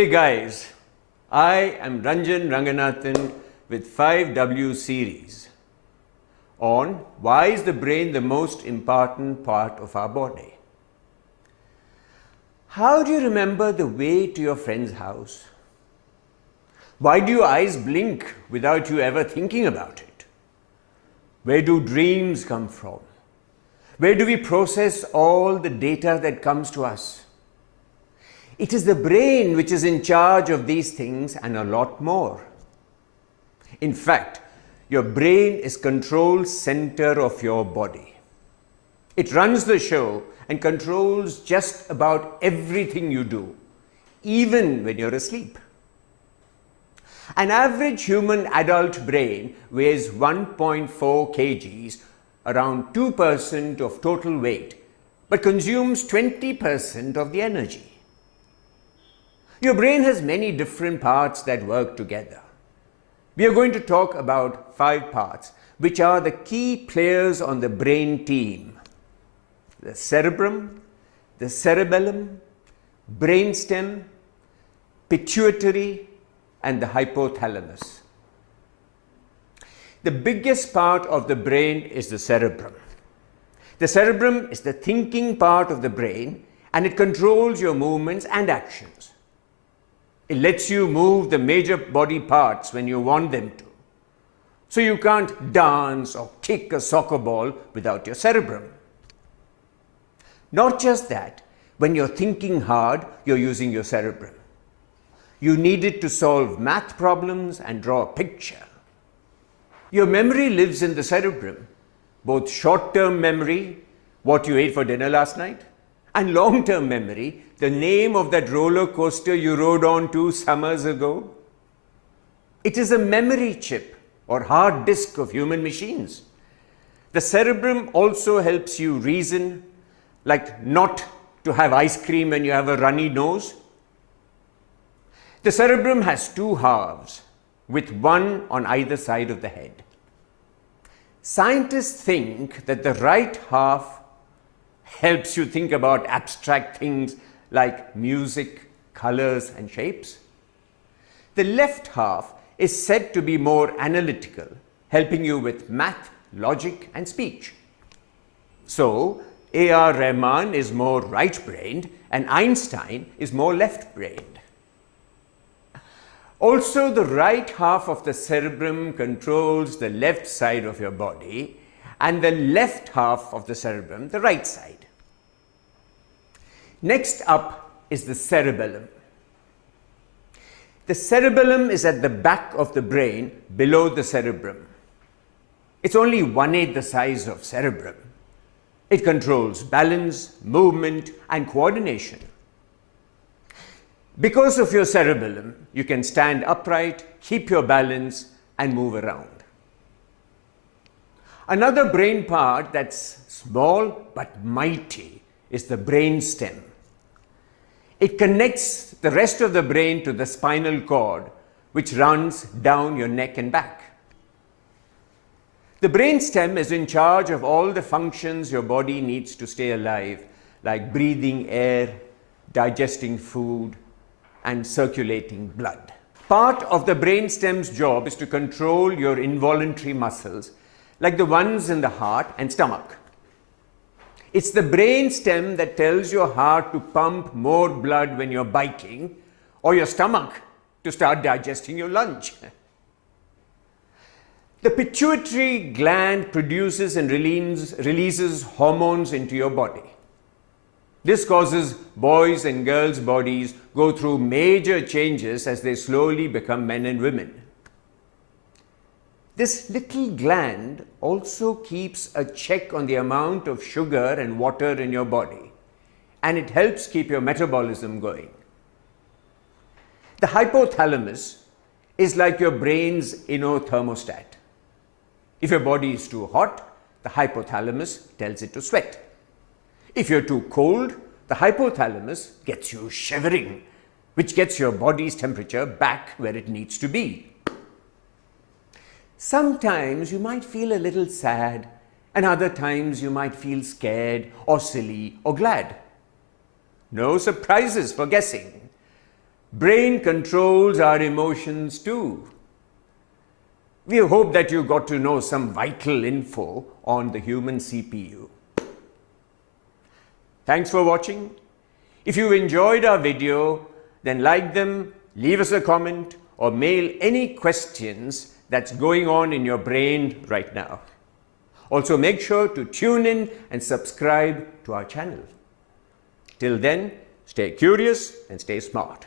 Hey guys, I am Ranjan Ranganathan with 5W series on why is the brain the most important part of our body. How do you remember the way to your friend's house? Why do your eyes blink without you ever thinking about it? Where do dreams come from? Where do we process all the data that comes to us? It is the brain which is in charge of these things and a lot more. In fact, your brain is control center of your body. It runs the show and controls just about everything you do, even when you're asleep. An average human adult brain weighs 1.4 kgs, around 2% of total weight, but consumes 20% of the energy. Your brain has many different parts that work together. We are going to talk about 5 parts, which are the key players on the brain team: the cerebrum, the cerebellum, brainstem, pituitary, and the hypothalamus. The biggest part of the brain is the cerebrum. The cerebrum is the thinking part of the brain, and it controls your movements and actions. It lets you move the major body parts when you want them to. So you can't dance or kick a soccer ball without your cerebrum. Not just that, when you're thinking hard, you're using your cerebrum. You need it to solve math problems and draw a picture. Your memory lives in the cerebrum, both short-term memory, what you ate for dinner last night, and long-term memory, the name of that roller coaster you rode on 2 summers ago. It is a memory chip or hard disk of human machines. The cerebrum also helps you reason, like not to have ice cream when you have a runny nose. The cerebrum has 2 halves, with one on either side of the head. Scientists think that the right half helps you think about abstract things like music, colors, and shapes. The left half is said to be more analytical, helping you with math, logic, and speech. So, A.R. Rahman is more right-brained, and Einstein is more left-brained. Also, the right half of the cerebrum controls the left side of your body, and the left half of the cerebrum, the right side. Next up is the cerebellum. The cerebellum is at the back of the brain, below the cerebrum. It's only 1/8 the size of cerebrum. It controls balance, movement, and coordination. Because of your cerebellum, you can stand upright, keep your balance, and move around. Another brain part that's small but mighty is the brainstem. It connects the rest of the brain to the spinal cord, which runs down your neck and back. The brainstem is in charge of all the functions your body needs to stay alive, like breathing air, digesting food, and circulating blood. Part of the brainstem's job is to control your involuntary muscles, like the ones in the heart and stomach. It's the brainstem that tells your heart to pump more blood when you're biking, or your stomach to start digesting your lunch. The pituitary gland produces and releases hormones into your body. This causes boys' and girls' bodies go through major changes as they slowly become men and women. This little gland also keeps a check on the amount of sugar and water in your body, and it helps keep your metabolism going. The hypothalamus is like your brain's inner thermostat. If your body is too hot, the hypothalamus tells it to sweat. If you're too cold, the hypothalamus gets you shivering, which gets your body's temperature back where it needs to be. Sometimes you might feel a little sad, and other times you might feel scared or silly or glad. No surprises for guessing. Brain controls our emotions too. We hope that you got to know some vital info on the human CPU. Thanks for watching. If you enjoyed our video, then like them, leave us a comment, or mail any questions that's going on in your brain right now. Also, make sure to tune in and subscribe to our channel. Till then, stay curious and stay smart.